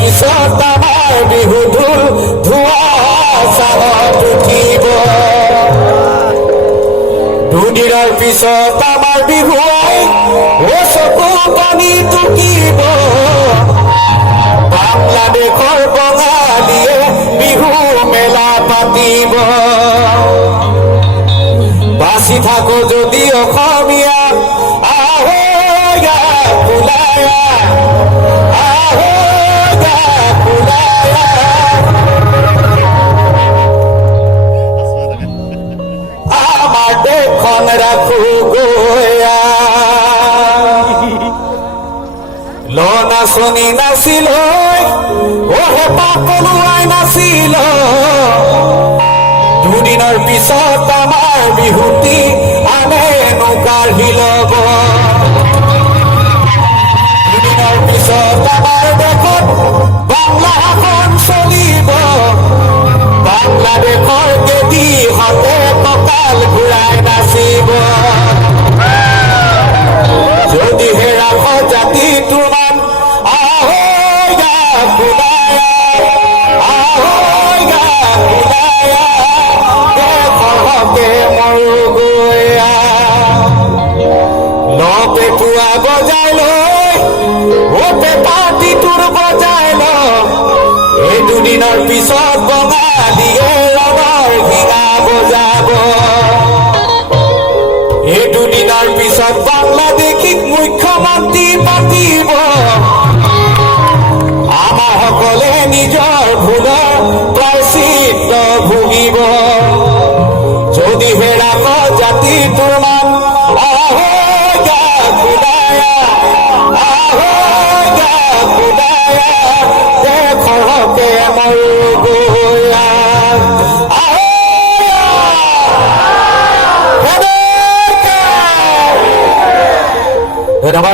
পিছত আমাৰ বিহু ঢোল ধোৱা চাহত উঠিব দুদিনৰ পিছত আমাৰ বিহু আই চকু পানী টুকিব বাংলাদেশৰ বঙালীয়ে বিহু মেলা পাতিব বাচি থাকো যদি অসমীয়া আহে আমাৰ দেশখন ৰাখো গয়া নাচনি নাছিল হেঁপাহ পলুৱাই নাছিল দুদিনৰ পিছত আমাৰ বিহুটি আনে কাঢ়ি ল'ব দুদিনৰ পিছত আমাৰ দেশত বাংলা শাসন চলিব বাংলাদেশৰ দেৱীহঁতে কঁকাল ঘূৰাই নাচিব যদিহে ৰাখ জাতিটোৰ মান বজাই লৈ পাৰ্টিটোৰ বজাই ল এই দুদিনৰ পিছত বঙালীয়ে ৰঙৰ শিঙা বজাব এই দুদিনৰ পিছত বাংলাদেশীক মুখ্যমন্ত্ৰী পাতিব আমাৰ সকলে নিজৰ ভুলৰ প্ৰায়শ্চিত্ত ভুগিব যদিহে ৰাখ জাতিটোৰ মান ধন্যবাদ।